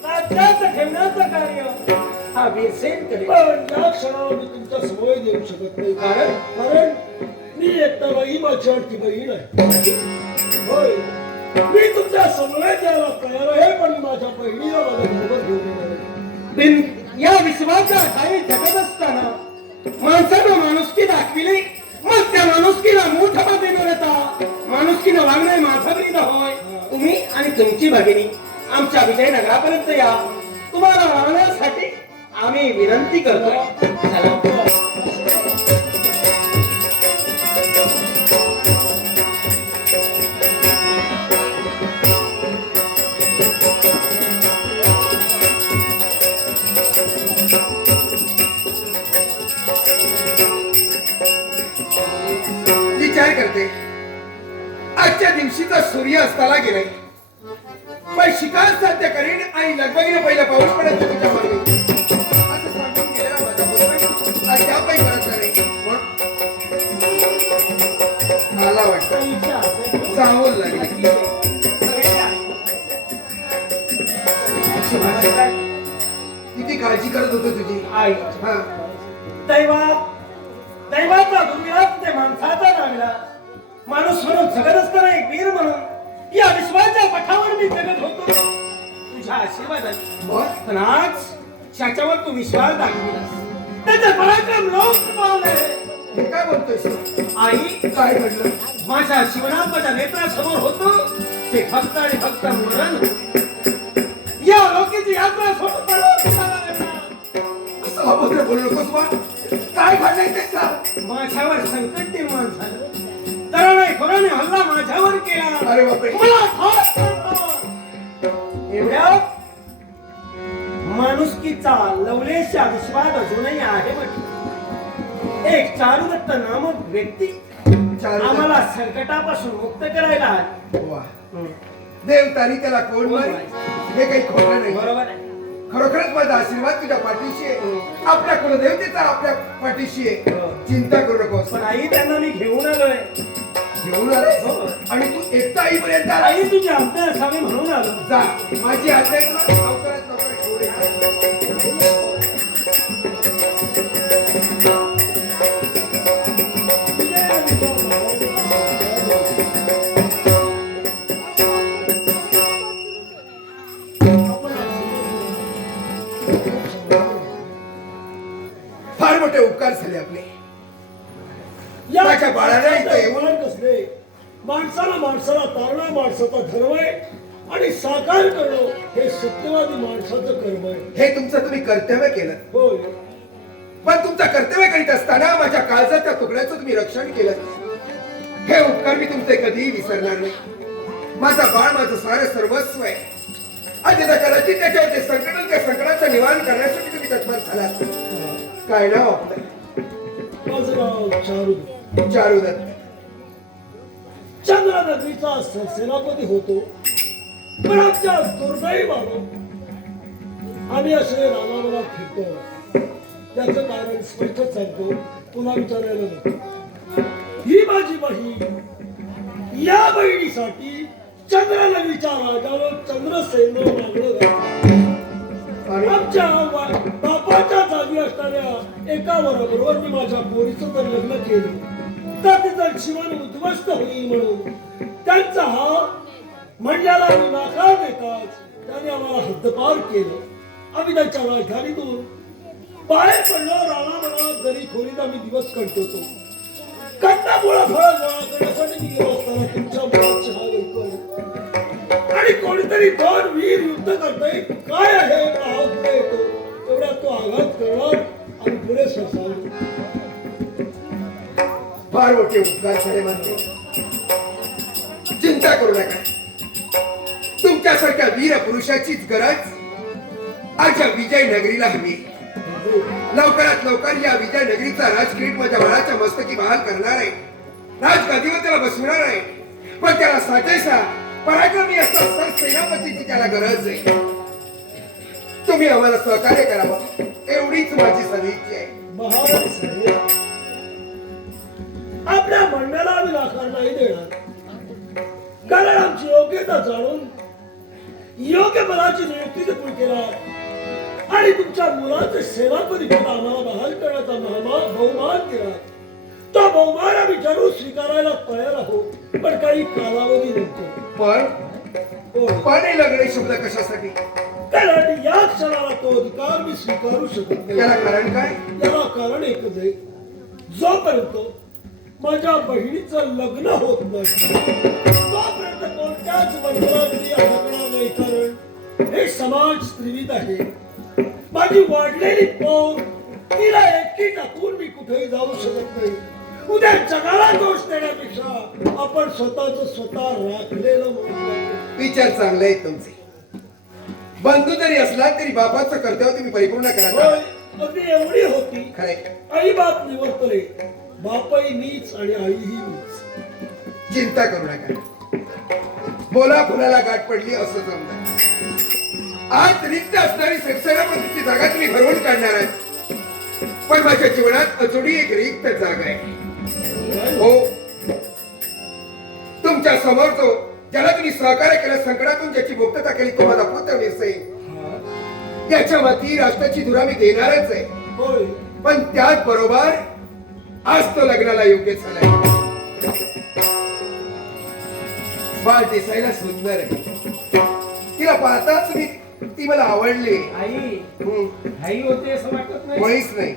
राज्यात ठेवण्याचं कार्य हा वीरसेन करेल. पण या क्षणाला मी तुमच्या समोर येऊ शकत नाही. कारण मी एकटा बाई, माझी आणखी बहीण आहे. होय, मी तुमच्या समोर द्यायला तयार आहे, पण माझ्या बहिणीला माझ्या बरोबर घेऊन येणार आहे. या विश्वाचा काही जगत असताना माणसानं माणुसकी दाखविली, मग त्या माणुसकीला मोठमध्ये न देता माणुसकीनं वागणे माझा प्रीत होय. तुम्ही आणि तुमची भगिनी आमच्या विजयनगरापर्यंत या. तुम्हाला राहण्यासाठी आम्ही विनंती करतोय. चला. विचार करते आजच्या दिवशीचा सूर्य अस्ताला गेलाय, पण शिकार साध्य करेन आणि लगबगीने पहिला पाऊस पडत तुझ्या मागे असं सांगून गेलेला माझा मुलगा आज त्यापायी परत नाही. मला वाटतं चांगलं लागलं. किती काळजी करत होतो तुझी आई हा. दैवाचा दुर्विलास ते माणसाचा नाविला. माणूस म्हणून जगत असताना एक वीर म्हणून या विश्वाच्या पठावर मी जगत होतो तुझ्या आशीर्वादाने. मग पण आज त्याच्यावर तू विश्वास दाखविलास. त्याचे पराक्रम लोक पावले. हे काय बोलतोयस? आई काय घडलं? माझ्या जीवनात माझ्या नेत्रासमोर होतो ते फक्त आणि फक्त मरण. या लोकीची यात्रा सोडून असं अभद्र बोलू नकोस बा. काय घडलंय ते सांग. माझ्यावर संकट निर्माण झालं. तरुणाई खोराने हल्ला माझ्यावर केला. अरे बापरे. मला ठार मारलं. एवढ्यात माणुसकीचा लवलेशा विश्वास अजूनही आहे म्हटलं. एक चारुदत्त नामक व्यक्ती चारुदत्त. आम्हाला संकटापासून मुक्त करायला आली. वा. देव तारी त्याला कोण मारी हे काही खोटं नाही. बरोबर आहे. खरोखरच माझा आशीर्वाद तुझ्या पाठीशी आहे. आपल्या कुलदेवतेचा आपल्या पाठीशी आहे. चिंता करू नकोस. पण आई त्यांना मी घेऊन आलोय. घेऊन आलास हो. आणि तू एकटा आईपर्यंत आलास. आई तुझी आज्ञा असावी म्हणून आलो. जा माझी आज्ञा आहे तुला लवकरात लवकर घेऊन ये. फार मोठे उपकार झाले आपले. माझ्या बाळाला इथं येऊन कसले माणसाला माणसाला तारणं माणसाचा धर्म आहे आणि साकार करणं हे सत्यवादी माणसाचं कर्म आहे. हे तुमचं तुम्ही कर्तव्य केलं. होय, पण तुमचं कर्तव्य करीत असताना माझ्या काळजाच्या तुकड्याचं तुम्ही रक्षण केलं. हे उपकार मी तुमचे कधीही विसरणार नाही. माझा बाळ माझं सारं सर्वस्व आहे. आज कदाचित त्याच्यावर संकट त्या संकटाचं निवारण करण्यासाठी तुम्ही तत्पर झाला. काय नाव आपलं? माझं नाव चारुदत्त. चारुदत्त. चंद्रा नगरीचा सेनापती होतो, पण आमच्या दुर्दैवानं आम्ही असे रानावनात फिरतो. त्याचं कारण स्पष्ट सांगतो, पुन्हा विचारायला नको. ही माझी बहीण. या बहिणीसाठी चंद्रनगरीच्या राजानं चंद्रसेन मागणं आमच्या बापाच्या जागी असणाऱ्या एका बरोबर मी माझ्या पोरीचं तर लग्न केलं, तर तिचं जीवन उद्ध्वस्त होईल म्हणून त्यांचा हा मंडळाला नकार देताच त्याने आम्हाला हद्दपार केलं. आम्ही त्यांच्या राजधानीतून बाहेर पडलो. रानावनात दरी खोलीत आम्ही दिवस काढतो. कंदा मुळा फळं गोळा करण्यासाठी मी गेलो असताना तुमच्या मुलाची हा ऐकलं आणि कोणीतरी दोन वीर युद्ध करतोय. काय आहे पाहाव पुढे येतो. तेवढ्यात तो आघात करणार आणि पुढे सरसावलो. फार मोठे उपकार झाले मानते. चिंता करू नका. तुमच्यासारख्या वीर पुरुषाचीच गरज आज या विजयनगरीला हवी. लवकरात लवकर या विजयनगरीचा राजकिरीट माझ्या बाळाच्या मस्तकी बहाल करणार आहे. राजगादीवर त्याला बसवणार आहे. पण त्याला साजेसा पराक्रमी असा सर सेनापतीची त्याला गरज आहे. तुम्ही आम्हाला सहकार्य करावं एवढीच माझी सदिच्छा आहे. महाराज साहेब, आपल्या मंडळाला आम्ही नकार नाही देणार, कारण आमची योग्यता जाणून योग्य पदाची नियुक्ती तुम्ही केला आणि तुमच्या मुलाचे सेनापती पद आम्हाला बहाल करण्याचा बहुमान दिला. तो बहुमान आम्ही जरूर स्वीकारायला तयार आहोत, पण काही कालावधी नंतर. पण हे लग्न शब्द कशासाठी? कारण या क्षणाला तो अधिकार मी स्वीकारू शकत नाही. याला कारण काय? याला कारण एकच आहे, जोपर्यंत माझ्या बहिणीचं लग्न होत नाही तोपर्यंत कोणत्याच मंडळात मी अडकणार नाही. कारण हे समाज स्त्रीविध आहे. माझी वाढलेली पोर तिला एकटी टाकून मी कुठेही जाऊ शकत नाही. उद्या जगाला दोष देण्यापेक्षा आपण स्वतःच स्वतः राखलेलं म्हणून. विचार चांगले आहेत तुमचे. बंधू जरी असला तरी बापाचं कर्तव्य तुम्ही परिपूर्ण करा. होय, अगदी एवढी होती. खरे आई बाप निवर्तले, बापही मीच आणि आईही मीच. चिंता करू नका. बोला कुणाला गाठ पडली असं समजा. आज रिक्त असणारी सेनापतीची जागा तुम्ही भरवून काढणार आहे. पण माझ्या जीवनात अजूनही एक रिक्त जागा आहे. हो, तुमच्या समोर जो ज्याला तुम्ही सहकार्य केलं, संकटातून ज्याची मुक्तता केली, तो माझा पुत्र निसई. त्याच्या माती राष्ट्राची धुरा मी देणारच आहे. होय, पण त्याच बरोबर आज तो लग्नाला योग्य झालाय. बाळ दिसायला सुंदर आहे. तिला पाहताच मी ती मला आवडली. आई होते असं वाटत नाही. मुळीच नाही.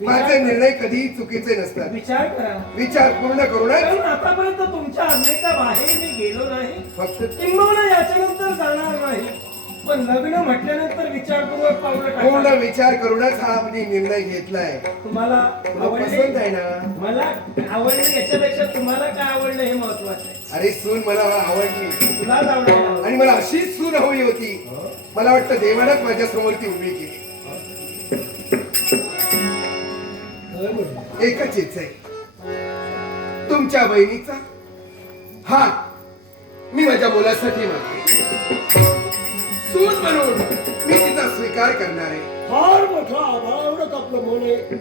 माझे निर्णय कधीही चुकीचे नसतात. विचार करा. विचार पूर्ण करूनच. कारण आतापर्यंत तुमच्या आज्ञेच्या बाहेर मी गेलो नाही, फक्त किंबहुना याच्यानंतर जाणार नाही. पण लग्न म्हटल्यानंतर विचारपूर्वक पावलं पूर्ण टाका. विचार करूनच हा मी निर्णय घेतलाय. तुम्हाला तुला आवडले? पसंत आहे ना? मला आवडले याच्यापेक्षा तुम्हाला काय आवडलं हे महत्वाचं आहे. अरे सून मला आवडली तुलाच आवडायला आणि मला अशीच सून हवी होती. मला वाटतं देवानच माझ्या समोर ती उभी केली. काय म्हणलं? एकच इच्छा आहे, तुमच्या बहिणीचा हात मी माझ्या मुलासाठी मागते. सून म्हणून मी तिचा स्वीकार करणार आहे. फार मोठा आभार. एवढंच आपलं मन आहे.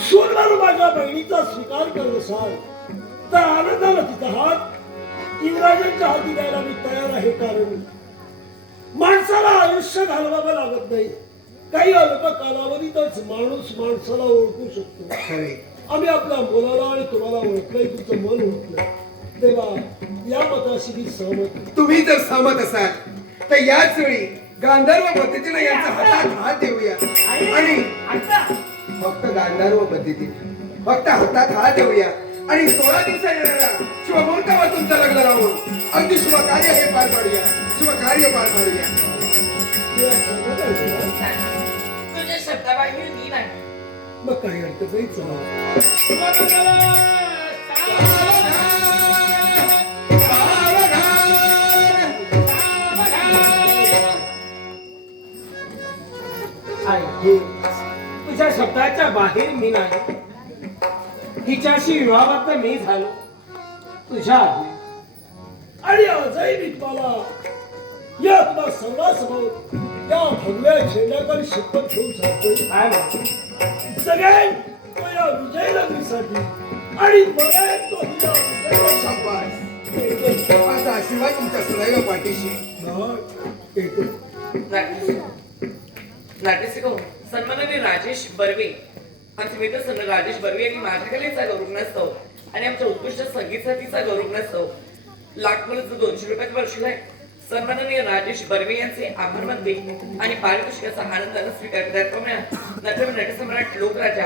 सून म्हणून माझ्या बहिणीचा स्वीकार करत असाल तर आनंदानं तिचा हात इंग्रजांच्या हाती द्यायला मी तयार आहे. कारण माणसाला आयुष्य घालवावं लागत नाही. काही अल्प कालावधीतच माणूस माणसाला ओळखू शकतो. खरे आम्ही आपल्या मुलाला आणि तुम्हाला ओळखलंय, तुमचं मन ओळखलंय. तेव्हा या मताशी मी सहमत आहे. तुम्ही जर सहमत असाल तर याच वेळी गांधर्व पद्धतीने यांचा हातात हात देऊया. आणि फक्त गांधर्व पद्धतीने फक्त हातात हात देऊया आणि 16 दिवसांनी येणाऱ्या शुभमुहूर्तावर तुमचं लग्न राहून अगदी शुभ कार्य हे पार पाडूया. शुभ कार्य पार पाडूया. तुला सहमत आहे का? तुझ्या शब्दाबाहेर मी नाही. मग काही हरकत नाही चला. आई, तुझ्या शब्दाच्या बाहेर मी नाही. हिच्याशी विवाहात मी झालो तुझ्या आधी. आणि आजही मी तुम्हाला या तुला सर्वांसमोर या भगव्या झेंड्याकडे शपथ घेऊन सांगतोय. काय म्हणतो? सगळ्यात तो या विजयलक्ष्मीसाठी आणि बऱ्याच तो या विजयाला शाबास. माझा आशीर्वाद तुमच्या सदैव पाठीशी. नाट्यसिको सन्माननीय राजेश बर्वे आमचे मित्र राजेश बर्वे यांनी माझ्या कलेचा गौरव नसतो आणि आमच्या उत्कृष्ट संगीत साथीचा गौरव नसतो. लाख जो 200 रुपयाचा वर्षीव आहे. सन्माननीय राजेश बर्वे यांचे आभार मानते आणि पारितोषिकाचा आनंदाने स्वीकार करतात. नटसम्राट लोकराजा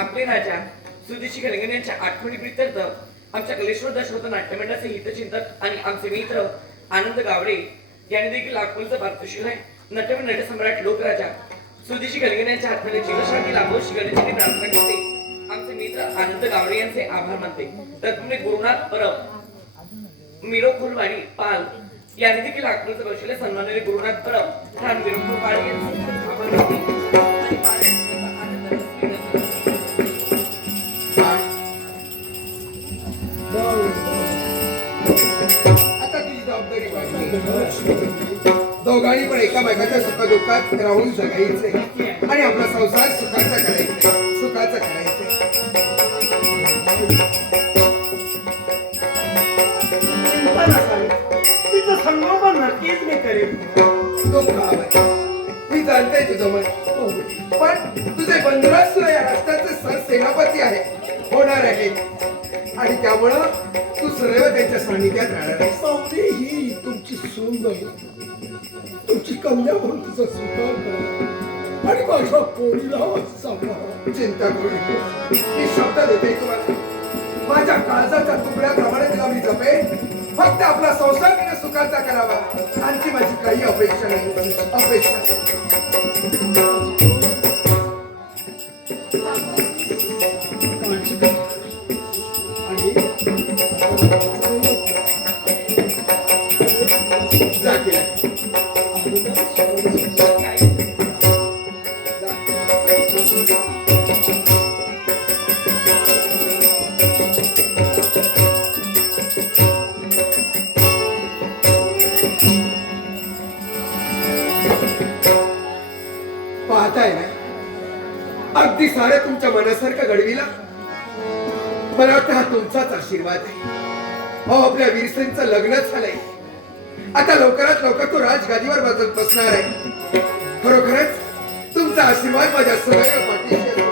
आपले राजा सुदेशी कलिंगन यांच्या आठवणी प्रित्यर्थ आमच्या कलेश्वर दशरथ नाट्यमंडळाचे हितचिंतक आणि आमचे मित्र आनंद गावडे यांनी देखील लाखोचं पारितोषिक आहे. नटसम्राट लोकराजा सुदेशी कलिंगन यांच्या आत्म्याला जीवशांती लाभो शिकण्याची प्रार्थना करते. आमचे मित्र आनंद गावडे यांचे आभार मानते. तत्पुरुष गुरुनाथ परब मिरो फुलवाडी पाल यांनी देखील लाखोचं वर्षीला सन्माननीय गुरुनाथ परब खान मिरो फुलवाडी यांचे आभार मानते. आणि पारितोषिकाचा आनंदाने स्वीकार आता तुझी जबाबदारी वाढली. दोघांनी पण एकामेकाच्या सुखदुःखात राहून जगायचे आणि आपला संसार सुखाचा करायचा. सुखाचा करायचा. तिचं संगोपन नक्कीच मी करेन. दुःख हवंय. मी जाणते तुझं मन. पण तुझे बंधुराज सुद्धा या राष्ट्राचे सरसेनापती आहे होणार आहे आणि त्यामुळं तू सदैव त्यांच्या सानिध्यात राहणार आहेस. सावली ही तुमची सून नाही, तुमची कन्या म्हणून तिचा स्वीकार करा आणि माझ्या पोरीला सांभाळा. चिंता करू नको. मी शब्द देते तुम्हाला. माझ्या काळजाच्या तुकड्याप्रमाणे तिला मी जपेन. फक्त आपला संसार तिने सुखाचा करावा. आणखी माझी काही अपेक्षा नाही. अपेक्षा काळजी करा. आणि जाते. पाहताय ना अगदी सारे तुमच्या मनासारखं घडविला. मला वाटतं हा तुमचाच आशीर्वाद आहे. हो आपल्या वीरसेनचं लग्न झालंय. आता लवकरात लवकर तो राजगादीवर बसणार आहे. खरोखरच तुमचा आशीर्वाद माझ्या सगळ्या पाठीशी